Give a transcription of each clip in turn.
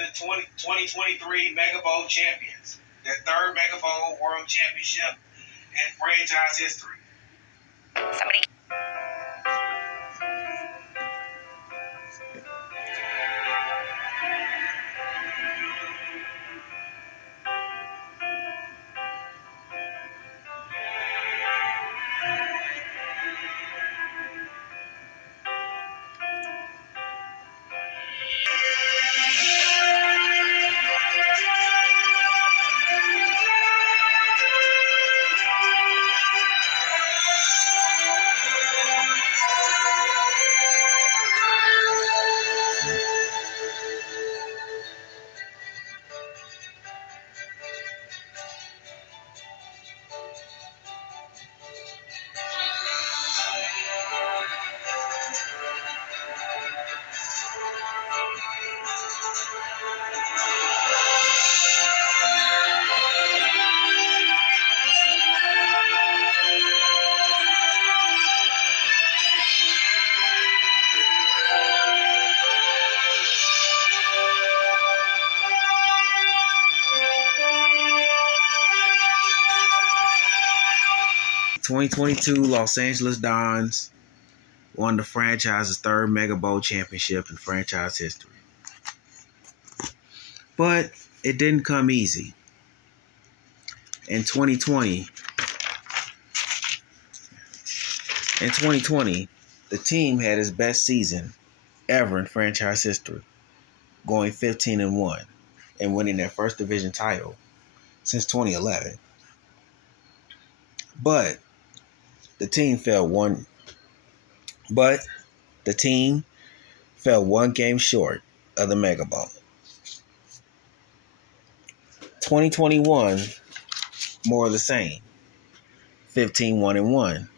2023 Mega Bowl champions, their third Mega Bowl World Championship in franchise history. Somebody. 2022 Los Angeles Dons won the franchise's third Mega Bowl championship in franchise history. But it didn't come easy. In 2020, the team had its best season ever in franchise history, going 15-1 and winning their first division title since 2011. But the team fell one game short of the Mega Bowl. 2021, more of the same. 15-1-1.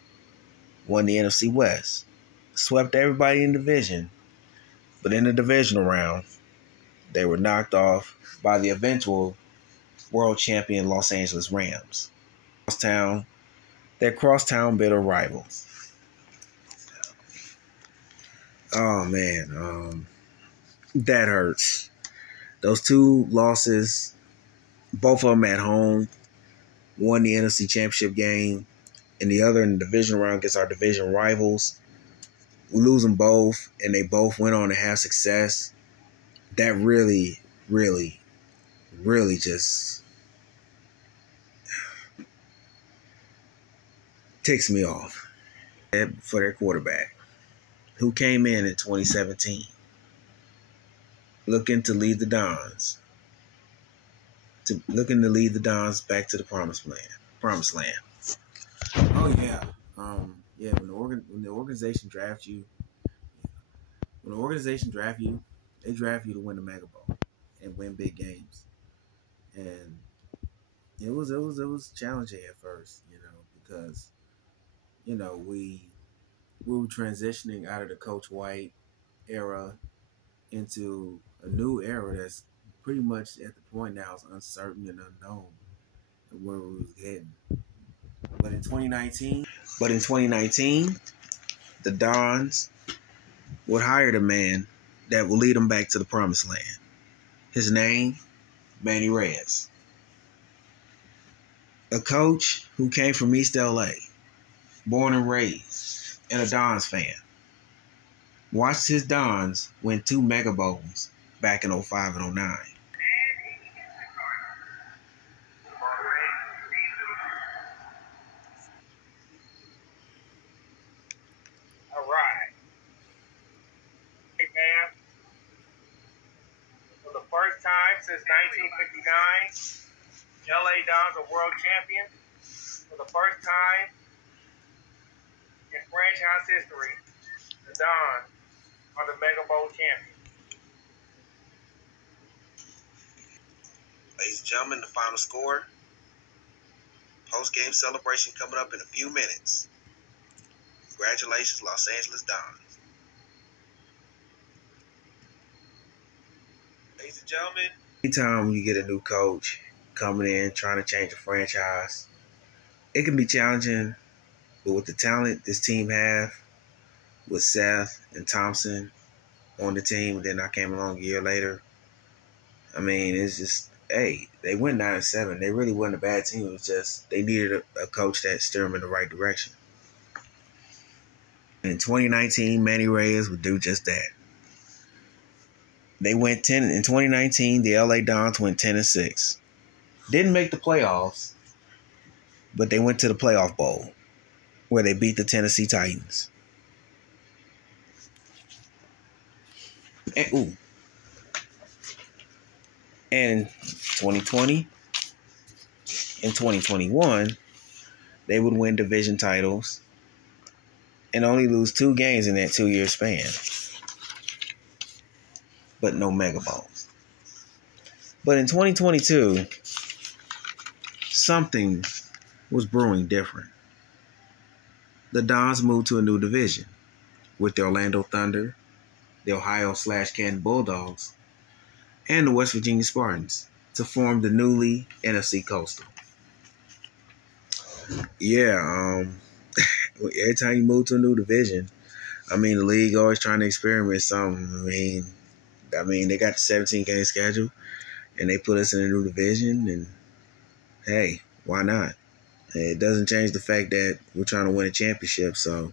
Won the NFC West. Swept everybody in the division. But in the divisional round, they were knocked off by the eventual world champion Los Angeles Rams. Their crosstown bitter rivals. Oh, man. That hurts. Those two losses, both of them at home, won the NFC Championship game, and the other in the division round against our division rivals. We lose them both, and they both went on to have success. That really, really, really just ticks me off for their quarterback, who came in 2017, looking to lead the Dons back to the promised land. Oh yeah, When the organization draft you, they draft you to win the Mega Bowl and win big games. And it was challenging at first, because we were transitioning out of the Coach White era into a new era that's pretty much at the point now is uncertain and unknown where we was heading. But in 2019, the Dons would hire the man that will lead them back to the promised land. His name, Manny Reyes. A coach who came from East L.A., born and raised, and a Dons fan. Watched his Dons win 2 Mega Bowls back in 05 and 09. All right. Hey, man. For the first time since 1959, L.A.dons are world champions. For the first time in franchise history, the Dons are the Mega Bowl champions. Ladies and gentlemen, the final score. Post-game celebration coming up in a few minutes. Congratulations, Los Angeles Dons. Ladies and gentlemen, anytime you get a new coach coming in, trying to change a franchise, it can be challenging, but with the talent this team have, with Seth and Thompson on the team, and then I came along a year later, I mean, it's just, hey, they went 9-7. They really wasn't a bad team. It was just they needed a coach that steered them in the right direction. In 2019, Manny Reyes would do just that. They went 10 in 2019. The L.A.dons went 10-6. Didn't make the playoffs, but they went to the playoff bowl where they beat the Tennessee Titans. And, and in 2020 and 2021, they would win division titles and only lose 2 games in that 2-year span. But no Mega Bowls. But in 2022, something was brewing different. The Dons moved to a new division with the Orlando Thunder, the Ohio/Canton Bulldogs, and the West Virginia Spartans to form the newly NFC Coastal. Yeah, every time you move to a new division, I mean, the league always trying to experiment something. I mean, they got the 17-game schedule, and they put us in a new division, and hey, why not? It doesn't change the fact that we're trying to win a championship. So,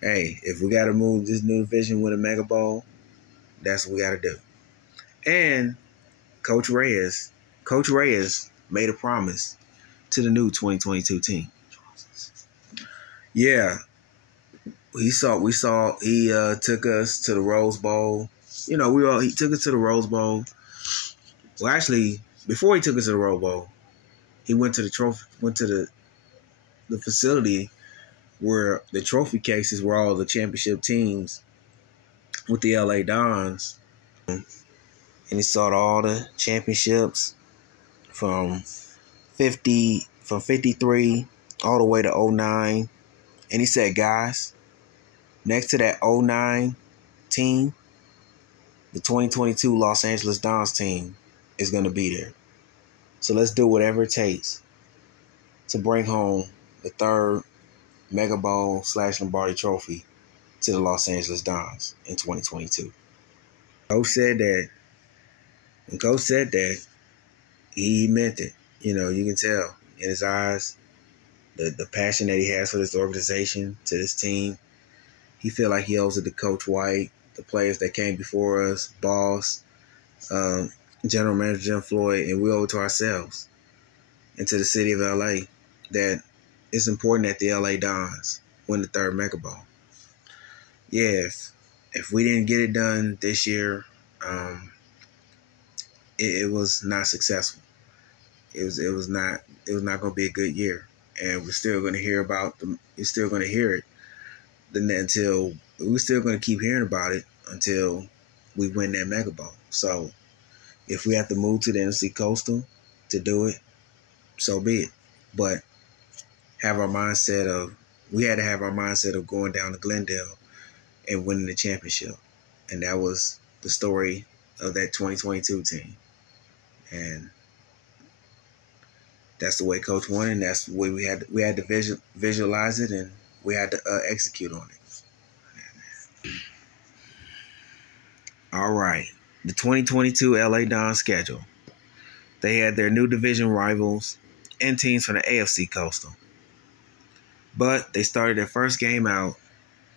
hey, if we got to move this new division with a Mega Bowl, that's what we got to do. And Coach Reyes made a promise to the new 2022 team. Yeah, he took us to the Rose Bowl. You know, he took us to the Rose Bowl. Well, actually, before he took us to the Rose Bowl, he went to the facility where the trophy cases were all the championship teams with the L.A.dons. And he saw all the championships from 53 all the way to 09. And he said, guys, next to that 09 team, the 2022 Los Angeles Dons team is going to be there. So let's do whatever it takes to bring home the 3rd Mega Bowl / Lombardi Trophy to the Los Angeles Dons in 2022. Coach said that he meant it. You know, you can tell in his eyes the passion that he has for this organization, to this team. He feel like he owes it to Coach White, the players that came before us, Boss, General Manager Jim Floyd, and we owe it to ourselves and to the city of L.A. that it's important that the L.A.dons win the 3rd Mega Bowl. Yeah, if we didn't get it done this year, it was not successful. It was not going to be a good year, and we're still going to hear about them. You're still going to hear it until we're still going to keep hearing about it until we win that Mega Bowl. So if we have to move to the NFC Coastal to do it, so be it. But we had to have our mindset of going down to Glendale and winning the championship. And that was the story of that 2022 team. And that's the way Coach wanted, and that's the way we had to visualize it, and we had to execute on it. All right. The 2022 L.A.dons schedule. They had their new division rivals and teams from the AFC Coastal. But they started their first game out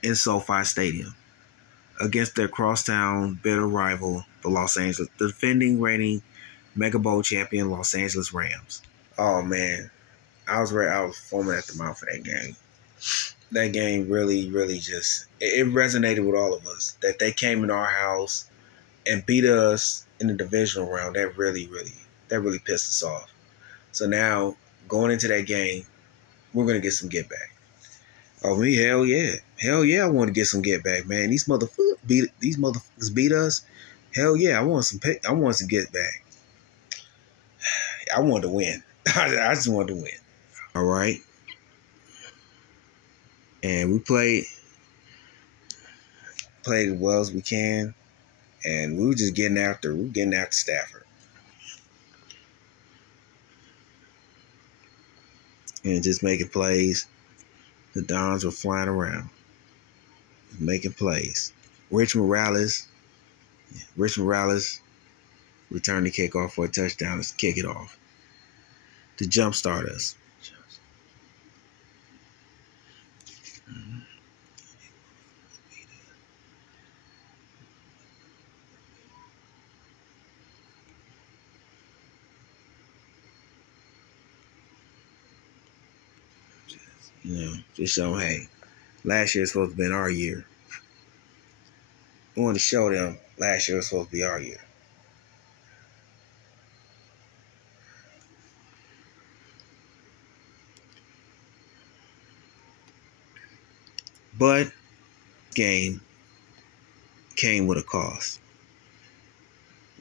in SoFi Stadium against their crosstown bitter rival, the defending reigning Mega Bowl champion Los Angeles Rams. Oh, man. I was foaming at the mouth for that game. That game really, really just, it resonated with all of us. That they came in our house and beat us in the divisional round. That really pissed us off. So now, going into that game, we're going to get some get back. Oh, me, hell yeah. Hell yeah, I want to get some get back, man. These motherfuckers beat us. Hell yeah, I want some get back. I wanted to win. I just wanted to win. All right. And we played as well as we can. And we were just getting after Stafford. And just making plays. The Dons were flying around. Making plays. Rich Morales return the kickoff for a touchdown to kick it off, to jumpstart us. Just show, hey, last year was supposed to be our year. We want to show them last year was supposed to be our year. But game came with a cost.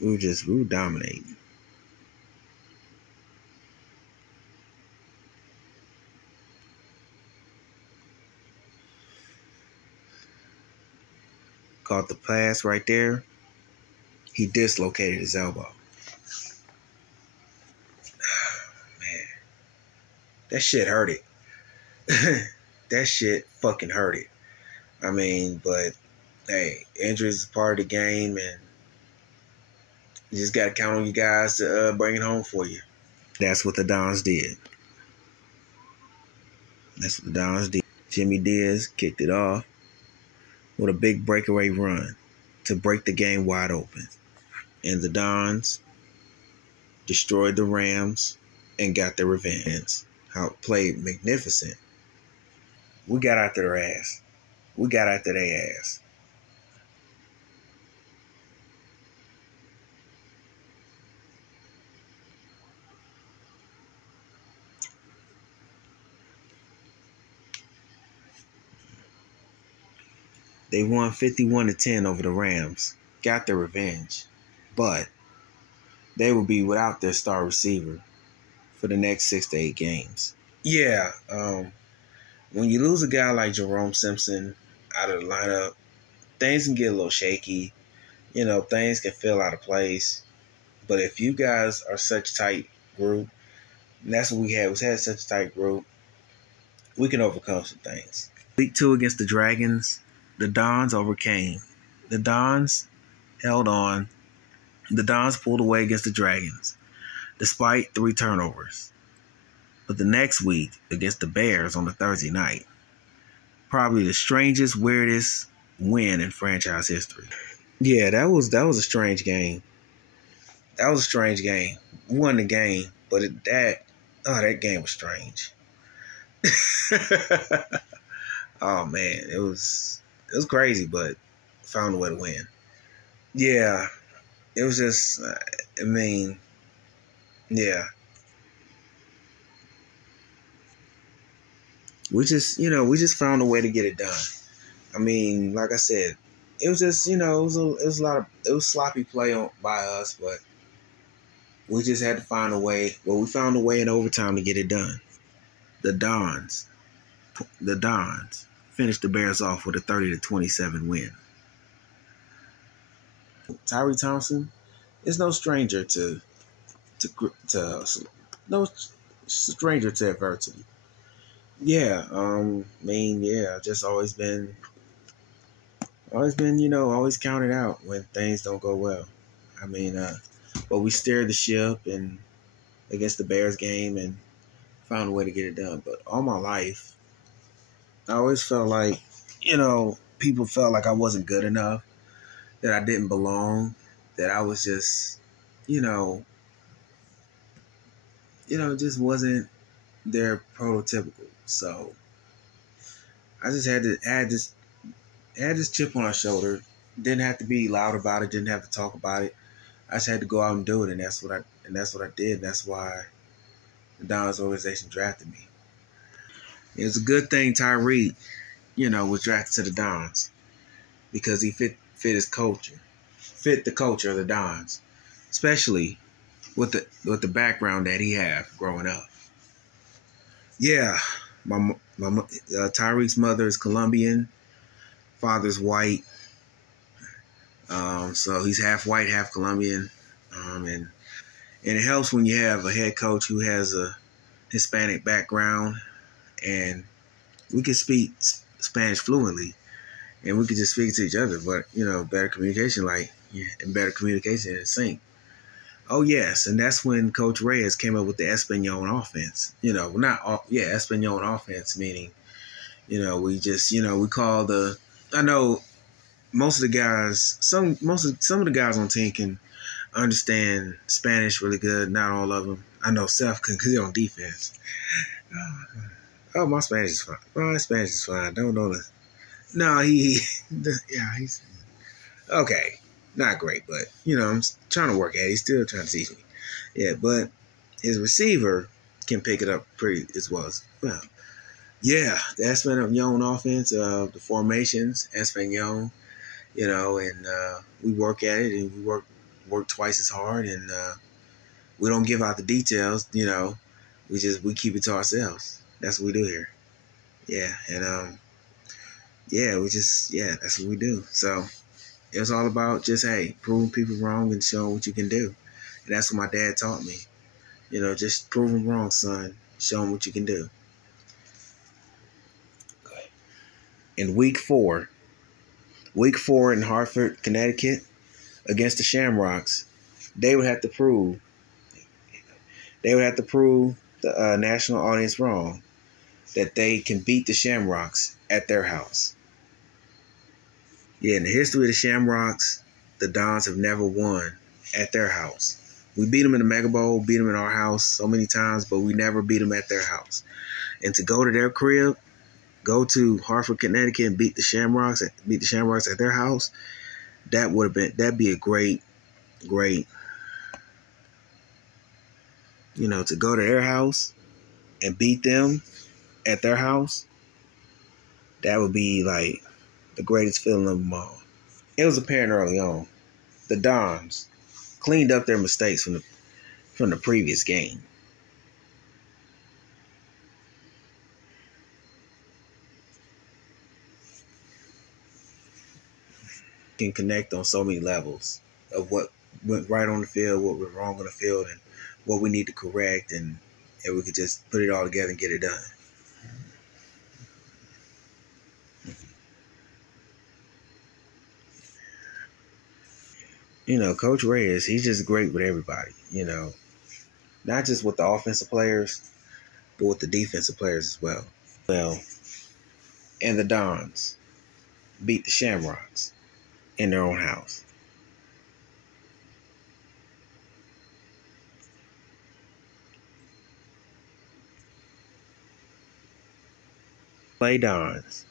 We were dominating. Caught the pass right there. He dislocated his elbow. Man, that shit hurt it. That shit fucking hurt it. I mean, but hey, injuries is part of the game, and you just got to count on you guys to bring it home for you. That's what the Dons did. Jimmy Diaz kicked it off with a big breakaway run to break the game wide open. And the Dons destroyed the Rams and got their revenge. How it played magnificent. We got after their ass. We got after their ass. They won 51-10 over the Rams. Got their revenge. But they will be without their star receiver for the next 6 to 8 games. Yeah, when you lose a guy like Jerome Simpson out of the lineup, things can get a little shaky. Things can feel out of place. But if you guys are such a tight group, and that's what we had. We had such a tight group, we can overcome some things. Week 2 against the Dragons, the Dons overcame. The Dons held on. The Dons pulled away against the Dragons, despite 3 turnovers. But the next week, against the Bears on the Thursday night, probably the strangest, weirdest win in franchise history. Yeah, that was a strange game. That was a strange game. We won the game, but that game was strange. Oh man, it was crazy, but found a way to win. Yeah, it was just, yeah. We just found a way to get it done. Like I said, it was just, it was sloppy play by us, but we just had to find a way. Well, we found a way in overtime to get it done. The Dons finished the Bears off with a 30-27 win. Tyree Thompson is no stranger to adversity. Yeah, just always been, always counted out when things don't go well. But we steered the ship and against the Bears game and found a way to get it done. But all my life, I always felt like, people felt like I wasn't good enough, that I didn't belong, that I was just, just wasn't their prototypical. So I just had this chip on our shoulder. Didn't have to be loud about it. Didn't have to talk about it. I just had to go out and do it, and that's what I did. That's why the Dons organization drafted me. It was a good thing Tyree, was drafted to the Dons because he fit his culture, fit the culture of the Dons, especially with the background that he had growing up. Yeah, my Tyreek's mother is Colombian, father's white, so he's half white, half Colombian, and it helps when you have a head coach who has a Hispanic background, and we can speak Spanish fluently, and we could just speak to each other, but better communication, and better communication in sync. Oh yes, and that's when Coach Reyes came up with the Espanol offense. Espanol offense, meaning we call the. I know most of the guys, some of the guys on team can understand Spanish really good. Not all of them. I know Seth can because he's on defense. Oh, my Spanish is fine. My Spanish is fine. Don't know this. No, he's okay. Not great, but I'm trying to work at it. He's still trying to teach me. Yeah, but his receiver can pick it up pretty as well. Yeah, the Espanol offense, the formations, Espanol, and we work at it, and we work twice as hard, and we don't give out the details. We keep it to ourselves. That's what we do here. Yeah, and that's what we do. So it was all about just proving people wrong and showing what you can do, and that's what my dad taught me. Just prove them wrong, son. Show them what you can do. In week four in Hartford, Connecticut, against the Shamrocks, they would have to prove the national audience wrong, that they can beat the Shamrocks at their house. Yeah, in the history of the Shamrocks, the Dons have never won at their house. We beat them in the Mega Bowl, beat them in our house so many times, but we never beat them at their house. And to go to their crib, go to Hartford, Connecticut, and beat the Shamrocks at their house, that'd be a great, to go to their house and beat them at their house, that would be like the greatest feeling of them all. It was apparent early on. The Dons cleaned up their mistakes from the previous game. Can connect on so many levels of what went right on the field, what went wrong on the field, and what we need to correct, and we could just put it all together and get it done. Coach Reyes, he's just great with everybody. Not just with the offensive players, but with the defensive players as well. And the Dons beat the Shamrocks in their own house. L.A.dons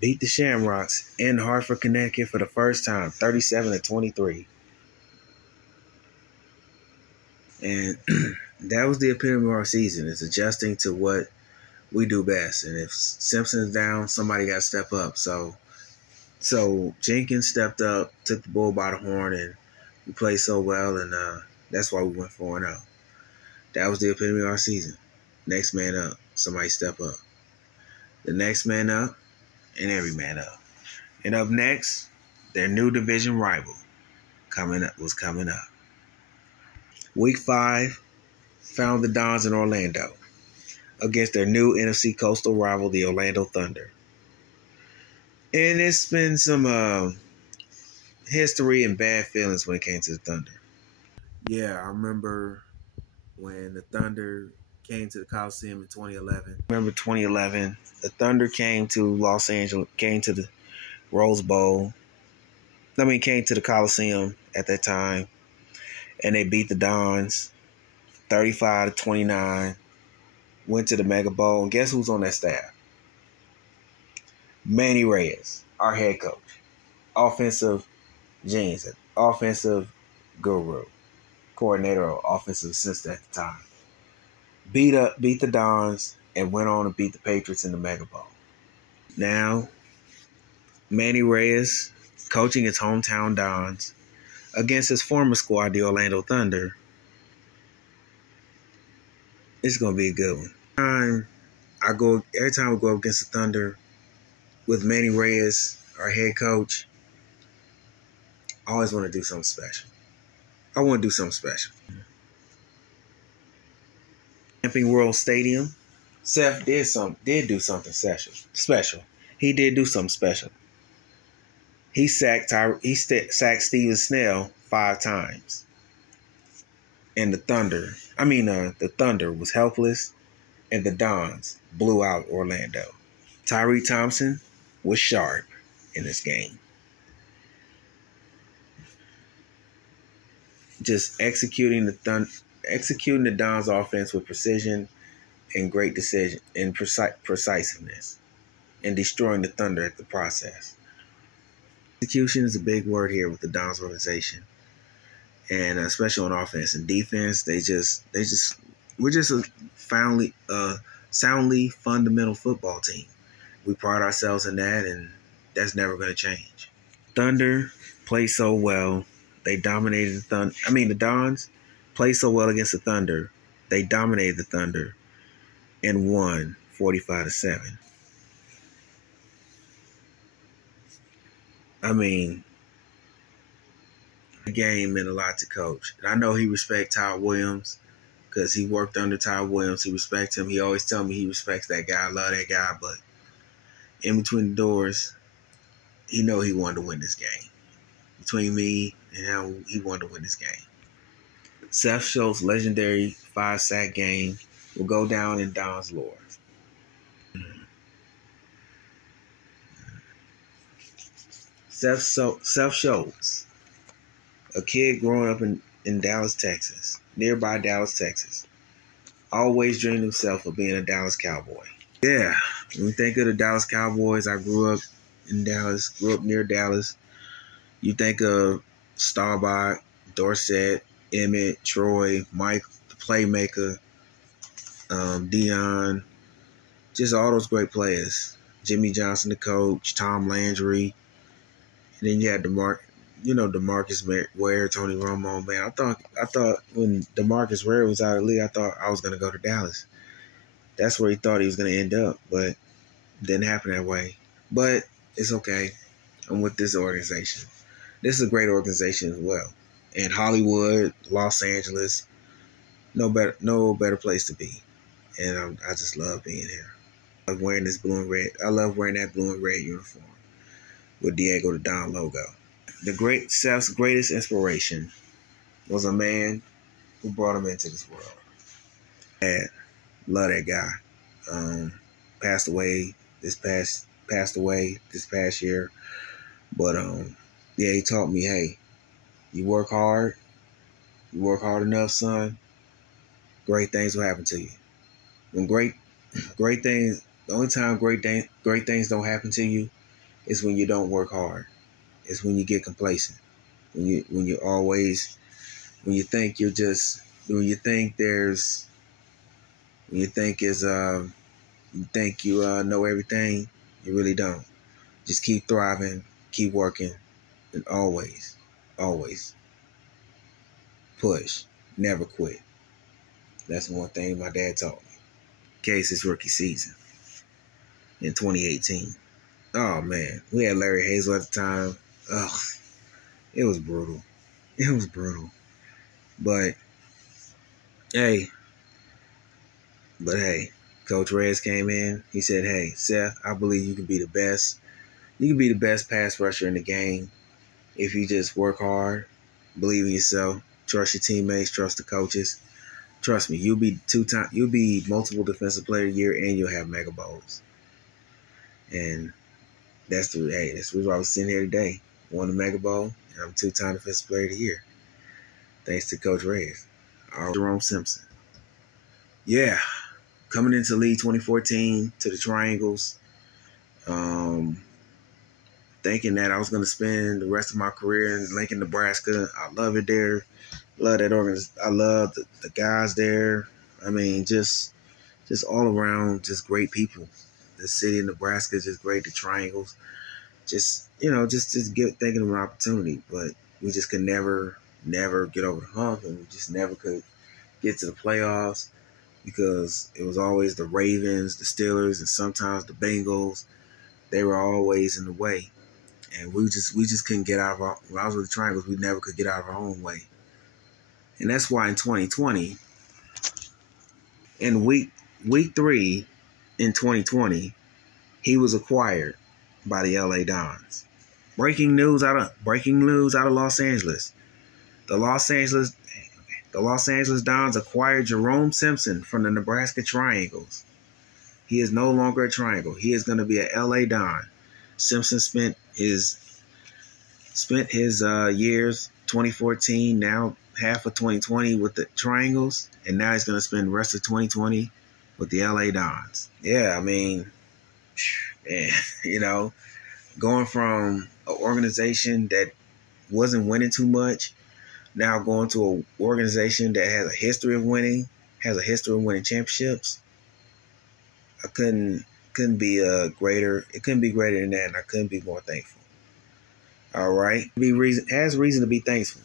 beat the Shamrocks in Hartford, Connecticut for the first time, 37-23. And that was the epitome of our season. It's adjusting to what we do best. And if Simpson's down, somebody got to step up. So Jenkins stepped up, took the bull by the horn, and we played so well, and that's why we went 4-0. That was the epitome of our season. Next man up. Somebody step up. The next man up, and every man up. And up next, their new division rival was coming up. Week 5 found the Dons in Orlando against their new NFC Coastal rival, the Orlando Thunder. And it's been some history and bad feelings when it came to the Thunder. Yeah, I remember when the Thunder came to the Coliseum in 2011. Remember 2011, the Thunder came to Los Angeles, came to the Rose Bowl. Came to the Coliseum at that time, and they beat the Dons 35-29. Went to the Mega Bowl, and guess who's on that staff? Manny Reyes, our head coach, offensive genius, offensive guru, coordinator, or offensive assistant at the time. Beat the Dons and went on to beat the Patriots in the Mega Bowl. Now, Manny Reyes coaching his hometown Dons against his former squad, the Orlando Thunder. It's gonna be a good one. Every time we go up against the Thunder with Manny Reyes, our head coach, I always want to do something special. I want to do something special. Camping World Stadium. Seth did do something special. He did do something special. He sacked Steven Snell 5 times. and the Thunder was helpless, and the Dons blew out Orlando. Tyree Thompson was sharp in this game, just executing the Dons offense with precision and great decision and precisiveness, and destroying the Thunder at the process. Execution is a big word here with the Dons organization, and especially on offense and defense. We're just a soundly fundamental football team. We pride ourselves in that, and that's never going to change. Thunder played so well. They dominated the Thunder. The Dons played so well against the Thunder. They dominated the Thunder and won 45-7. The game meant a lot to Coach. And I know he respects Ty Williams because he worked under Ty Williams. He respects him. He always tell me he respects that guy. I love that guy. But in between the doors, he know he wanted to win this game. Between me and him, he wanted to win this game. Seth Schultz's legendary 5-sack game will go down in Don's lore. Seth Schultz, a kid growing up in Dallas, Texas, nearby Dallas, Texas, always dreamed himself of being a Dallas Cowboy. Yeah, when we think of the Dallas Cowboys, I grew up near Dallas. You think of Staubach, Dorsett, Emmett, Troy, Mike, the playmaker, Dion, just all those great players. Jimmy Johnson, the coach, Tom Landry. And then you had DeMarcus Ware, Tony Romo. Man, I thought when DeMarcus Ware was out of the league, I thought I was going to go to Dallas. That's where he thought he was going to end up, but it didn't happen that way. But it's okay. I'm with this organization. This is a great organization as well. And Hollywood, Los Angeles, no better place to be. And I just love being here. I love wearing this blue and red. I love wearing that blue and red uniform with Diego the Don logo. Seth's greatest inspiration was a man who brought him into this world. Dad, love that guy. Passed away this past year. But yeah, he taught me, hey, you work hard enough, son, great things will happen to you. When great things, the only time great things don't happen to you is when you don't work hard. It's when you get complacent. When you think you know everything, you really don't. Just keep thriving, keep working, and always push. Never quit. That's one thing my dad taught me. Case his rookie season in 2018. Oh man, we had Larry Hazel at the time. Ugh, it was brutal. But hey, Coach Reyes came in. He said, "Hey, Seth, I believe you can be the best. You can be the best pass rusher in the game if you just work hard, believe in yourself, trust your teammates, trust the coaches. Trust me, you'll be multiple defensive player of the year, and you'll have mega bowls." And that's the reason why I was sitting here today. Won the Mega Bowl, and I'm 2-time defensive player of the year. Thanks to Coach Reyes. Jerome Simpson. Yeah. Coming into the league 2014 to the Triangles, thinking that I was going to spend the rest of my career in Lincoln, Nebraska. I love it there. Love that organization. I love the guys there. Just all around, just great people. The city of Nebraska is just great. The Triangles. Just thinking of an opportunity. But we just could never get over the hump, and we just never could get to the playoffs because it was always the Ravens, the Steelers, and sometimes the Bengals. They were always in the way. And we just couldn't get out of our – when I was with the Triangles, we never could get out of our own way. And that's why in 2020, in week 3 in 2020, he was acquired by the L.A.dons. Breaking news out of Los Angeles. The Los The Los Angeles Dons acquired Jerome Simpson from the Nebraska Triangles. He is no longer a Triangle. He is going to be an L.A. Don. Simpson spent his years 2014, now half of 2020 with the Triangles, and now he's going to spend the rest of 2020 with the L.A. Dons. Yeah, I mean, man, you know, going from an organization that wasn't winning too much, now going to an organization that has a history of winning, has a history of winning championships. I couldn't be greater. It couldn't be greater than that, and I couldn't be more thankful. All right, has reason to be thankful,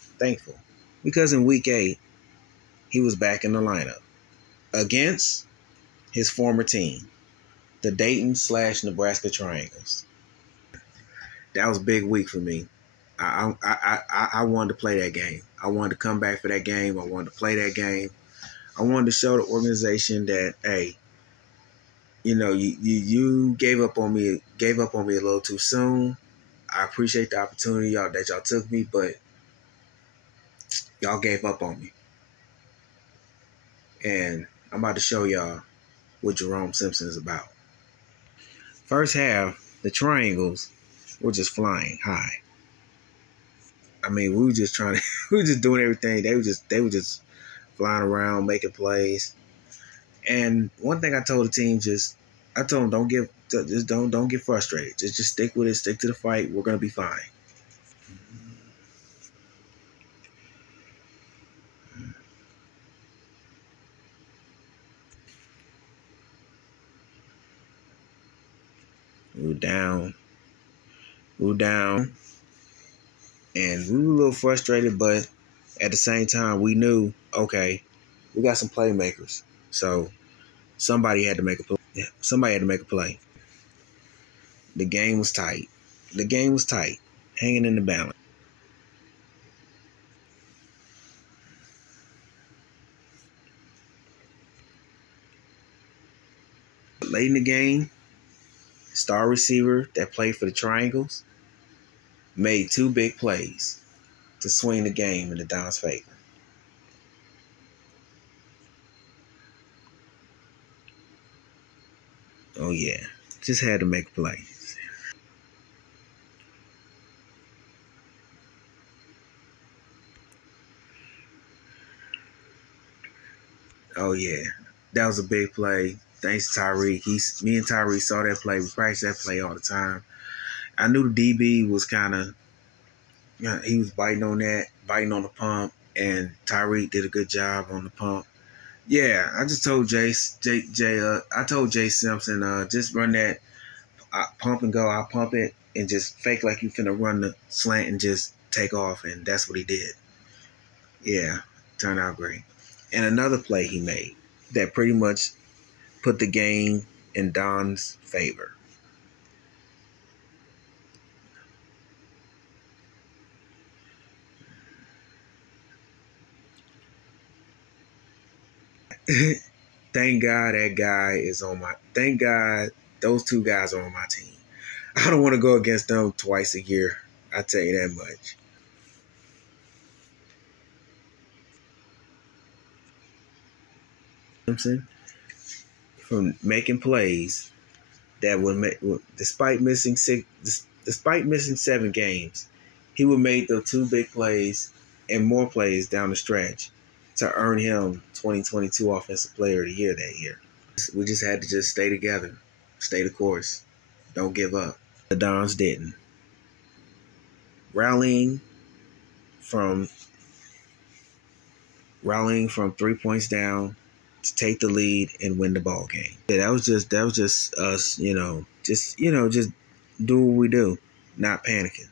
because in week 8 he was back in the lineup against his former team, the Dayton/Nebraska Triangles. That was a big week for me. I wanted to play that game. I wanted to come back for that game. I wanted to play that game. I wanted to show the organization that, hey, you know, you gave up on me a little too soon. I appreciate the opportunity that y'all took me, but y'all gave up on me. And I'm about to show y'all what Jerome Simpson is about. First half, the Triangles were just flying high. I mean, we were just we were just doing everything. They were just flying around, making plays. And one thing I told the team, I told them, don't get frustrated. Just stick with it, stick to the fight. We're gonna be fine. We were down, and we were a little frustrated, but at the same time, we knew, okay, we got some playmakers, so somebody had to make a play. Yeah, somebody had to make a play. The game was tight. Hanging in the balance. Late in the game, star receiver that played for the Triangles made 2 big plays to swing the game in the Dons' favor. Oh yeah, just had to make a play. Oh yeah, that was a big play. Thanks to Tyreek. Me and Tyreek saw that play. We practiced that play all the time. I knew the DB was kind of, he was biting on the pump, and Tyreek did a good job on the pump. Yeah, I just told I told Jay Simpson, just run that pump and go. I'll pump it and just fake like you finna run the slant and just take off, and that's what he did. Yeah, turned out great. And another play he made that pretty much put the game in Don's favor. Thank God those 2 guys are on my team. I don't want to go against them twice a year. I tell you that much. Simpson, from making plays that despite missing 7 games, he would make the 2 big plays and more plays down the stretch to earn him 2022 Offensive Player of the Year that year. We just had to just stay together, stay the course, don't give up. The Dons didn't. Rallying from 3 points down to take the lead and win the ball game. Yeah, that was just us, just do what we do, not panicking.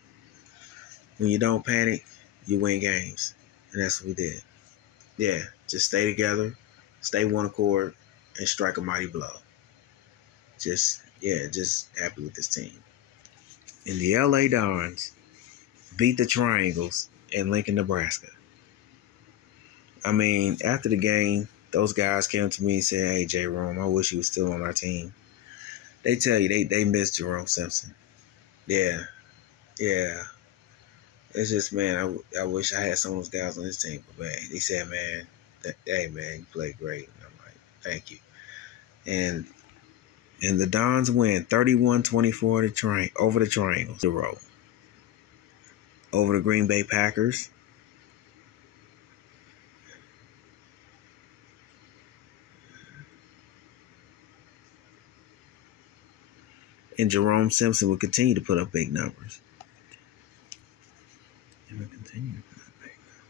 When you don't panic, you win games, and that's what we did. Yeah, just stay together, stay one accord, and strike a mighty blow. Just happy with this team. And the L.A.dons beat the Triangles in Lincoln, Nebraska. I mean, after the game, those guys came to me and said, "Hey, Jerome, I wish you was still on our team." They tell you they miss Jerome Simpson. Yeah. It's just, man, I wish I had some of those guys on this team. But, man, he said, man, hey, man, you played great. And I'm like, thank you. And the Dons win 31-24 over the Triangles, the road. Over the Green Bay Packers. And Jerome Simpson will continue to put up big numbers. And will continue to put up big numbers.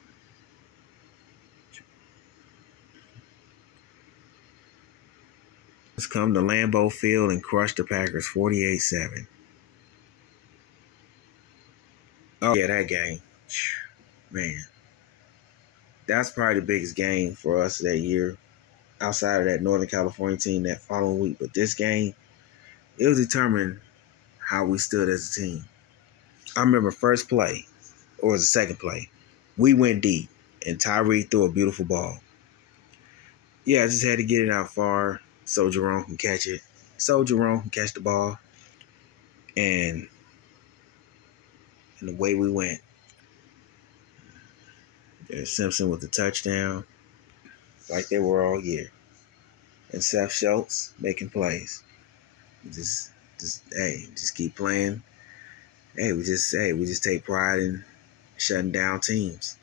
Let's come to Lambeau Field and crush the Packers 48-7. Oh, yeah, that game. Man. That's probably the biggest game for us that year, outside of that Northern California team that following week. But this game, it was determined how we stood as a team. I remember first play, or was the second play, we went deep, and Tyree threw a beautiful ball. Yeah, I just had to get it out far so Jerome can catch it. So Jerome can catch the ball. And the way we went, there's Simpson with the touchdown, like they were all year. And Seth Schultz making plays. Just keep playing. We just take pride in shutting down teams.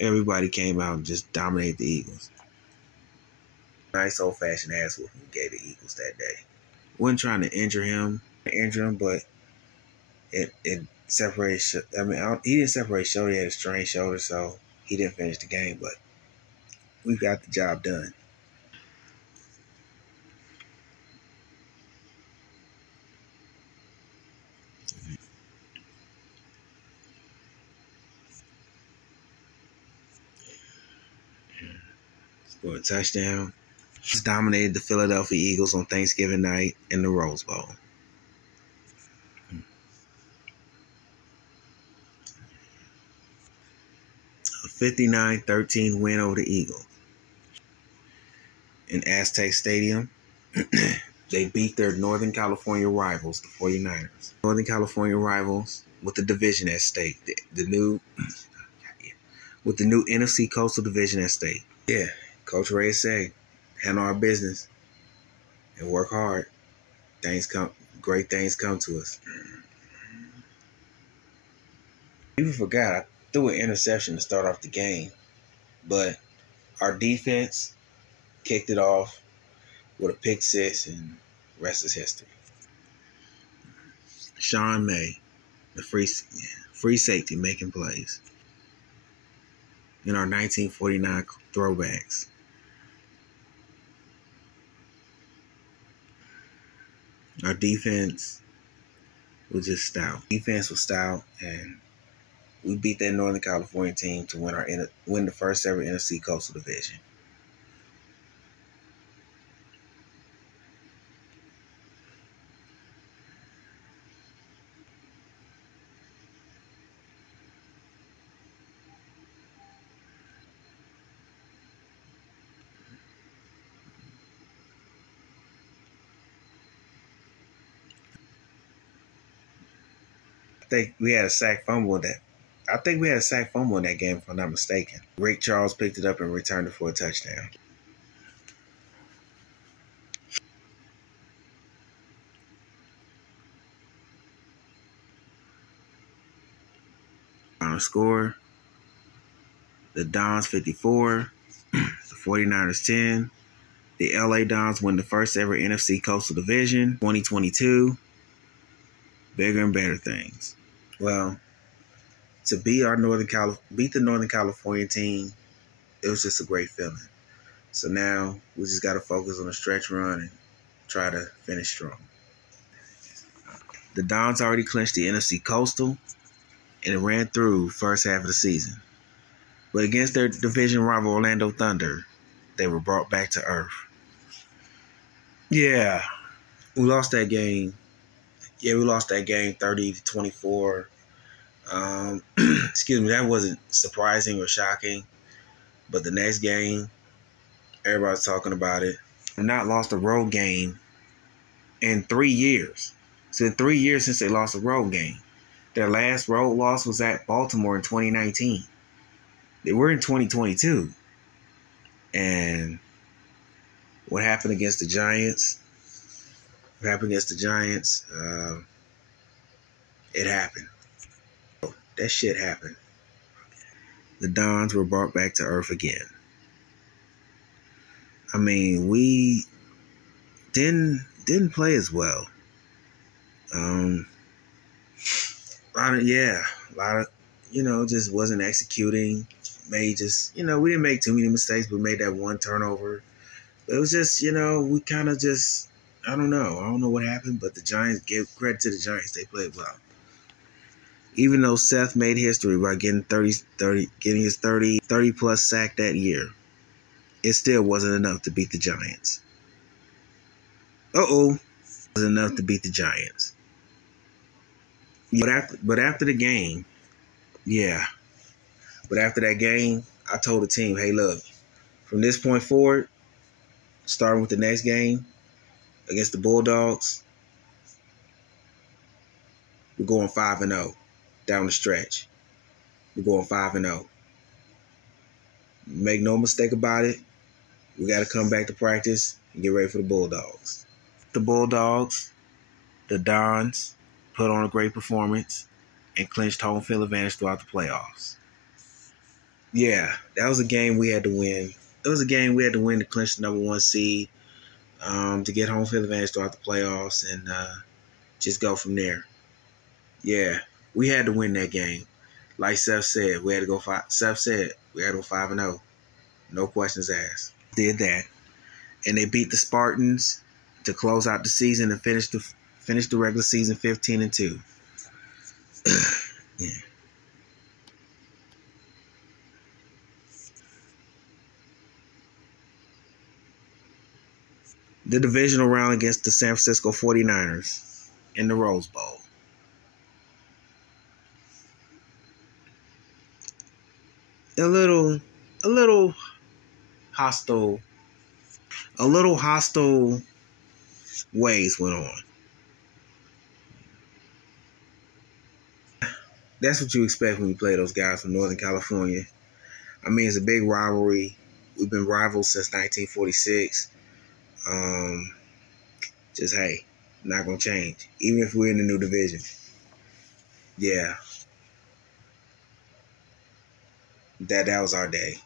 Everybody came out and just dominated the Eagles. Nice old-fashioned ass whooping we gave the Eagles that day. Wasn't trying to injure him, but it separated. I mean, he didn't separate shoulder. He had a strained shoulder, so he didn't finish the game. But we got the job done. Scored a touchdown. Just dominated the Philadelphia Eagles on Thanksgiving night in the Rose Bowl. A 59-13 win over the Eagles. In Aztec Stadium, they beat their Northern California rivals, the 49ers. Northern California rivals with the division at stake. With the new NFC Coastal Division at stake. Yeah, Coach Ray said, handle our business and work hard. Great things come to us. Even forgot, I threw an interception to start off the game, but our defense kicked it off with a pick six, and the rest is history. Sean May, the free safety, making plays in our 1949 throwbacks. Our defense was just stout. Defense was stout, and we beat that Northern California team to win the first ever NFC Coastal Division. I think we had a sack fumble in that game, if I'm not mistaken. Rick Charles picked it up and returned it for a touchdown. Final score: the Dons 54, the 49ers 10. The L.A.dons win the first ever NFC Coastal Division 2022. Bigger and better things. Well, to beat the Northern California team, it was just a great feeling. So now we just got to focus on the stretch run and try to finish strong. The Dons already clinched the NFC Coastal, and it ran through first half of the season. But against their division rival Orlando Thunder, they were brought back to earth. Yeah, we lost that game. We lost that game 30-24. Excuse me, that wasn't surprising or shocking. But the next game, everybody's talking about it. We've not lost a road game in 3 years. It's been 3 years since they lost a road game. Their last road loss was at Baltimore in 2019. They were in 2022. And what happened against the Giants? What happened against the Giants? It happened. That shit happened. The Dons were brought back to earth again. I mean, we didn't play as well. A lot of, just wasn't executing. We didn't make too many mistakes, but made that one turnover. But it was just, we kind of just, I don't know what happened, but the Giants, give credit to the Giants, they played well. Even though Seth made history by getting getting his 30 plus sack that year, it still wasn't enough to beat the Giants. It wasn't enough to beat the Giants. But after the game, But after that game, I told the team, hey, look, from this point forward, starting with the next game against the Bulldogs, we're going 5-0 down the stretch. We're going 5-0. Make no mistake about it. We got to come back to practice and get ready for the Bulldogs. The Bulldogs, the Dons, put on a great performance and clinched home field advantage throughout the playoffs. Yeah, that was a game we had to win. It was a game we had to win to clinch the number 1 seed, to get home field advantage throughout the playoffs and just go from there. Yeah, we had to win that game. Like Seth said, we had to go 5-0. No questions asked. Did that. And they beat the Spartans to close out the season and finish the regular season 15-2. Yeah. The divisional round against the San Francisco 49ers in the Rose Bowl. A little hostile ways went on. That's what you expect when you play those guys from Northern California. I mean, it's a big rivalry. We've been rivals since 1946. Hey, not gonna change. Even if we're in the new division. Yeah. That was our day.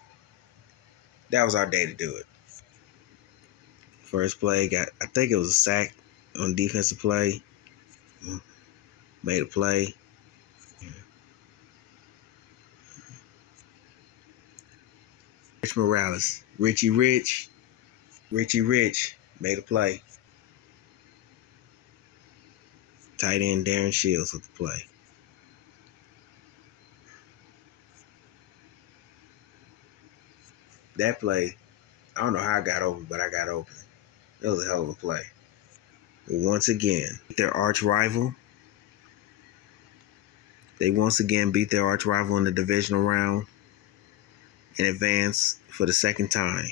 That was our day to do it. First play, I think it was a sack on defensive play. Made a play. Rich Morales. Richie Rich made a play. Tight end Darren Shields with the play. That play, I don't know how I got open, but I got open. It was a hell of a play. But once again, their arch rival. They once again beat their arch rival in the divisional round and advance for the second time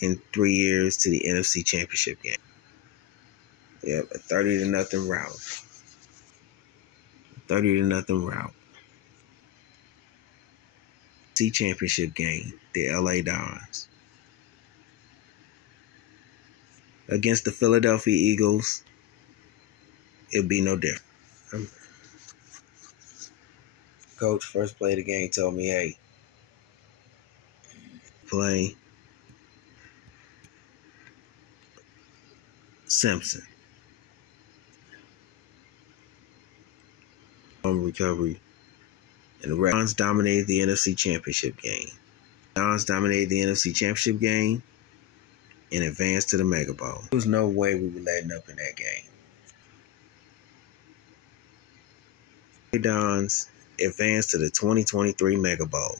in 3 years to the NFC Championship game. Yep, a 30-0 rout. 30-0 rout. NFC Championship game, the L.A.dons. Against the Philadelphia Eagles, it'll be no different. Coach, first play of the game, told me, hey, play Simpson. Recovery. And the Dons dominated the NFC Championship game. Dons dominated the NFC Championship game and advanced to the Mega Bowl. There was no way we were letting up in that game. The Dons advanced to the 2023 Mega Bowl.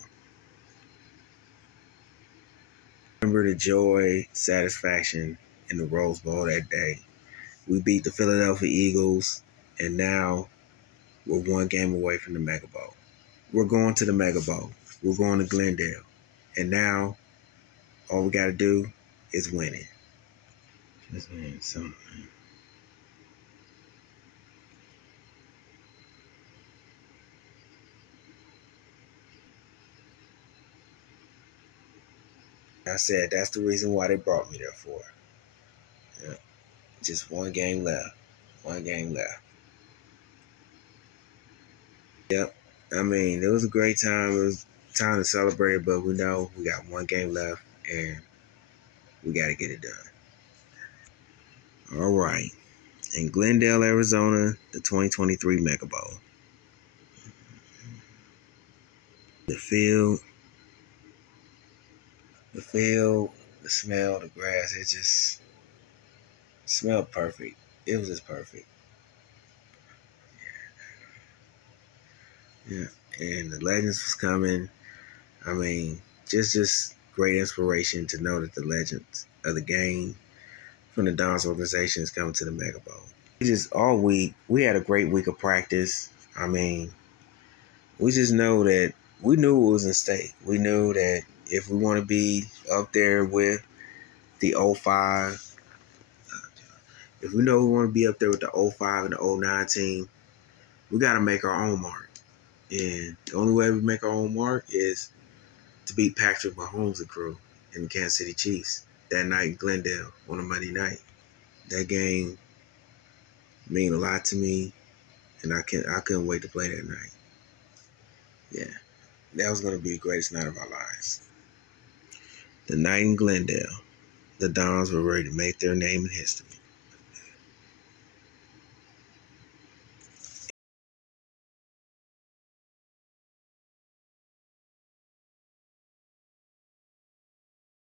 Remember the joy, satisfaction in the Rose Bowl that day. We beat the Philadelphia Eagles, and now we're one game away from the Mega Bowl. We're going to the Mega Bowl. We're going to Glendale. And now, all we got to do is win it. Just win something. I said that's the reason why they brought me there for. Yeah. Just one game left. One game left. Yep. I mean, it was a great time. It was time to celebrate, but we know we got one game left and we got to get it done. All right. In Glendale, Arizona, the 2023 Mega Bowl. The field, the smell, the grass, it just smelled perfect. It was just perfect. Yeah. And the legends was coming. I mean, just great inspiration to know that the legends of the game from the Dons organization is coming to the Mega Bowl. We just all week, we had a great week of practice. I mean, we just know that we knew it was in stake. We knew that if we want to be up there with the '05, if we know we want to be up there with the '05 and the '09 team, we got to make our own mark. And the only way we make our own mark is to beat Patrick Mahomes and crew and the Kansas City Chiefs that night in Glendale on a Monday night. That game mean a lot to me, and I couldn't wait to play that night. Yeah, that was going to be the greatest night of our lives. The night in Glendale, the Dons were ready to make their name in history.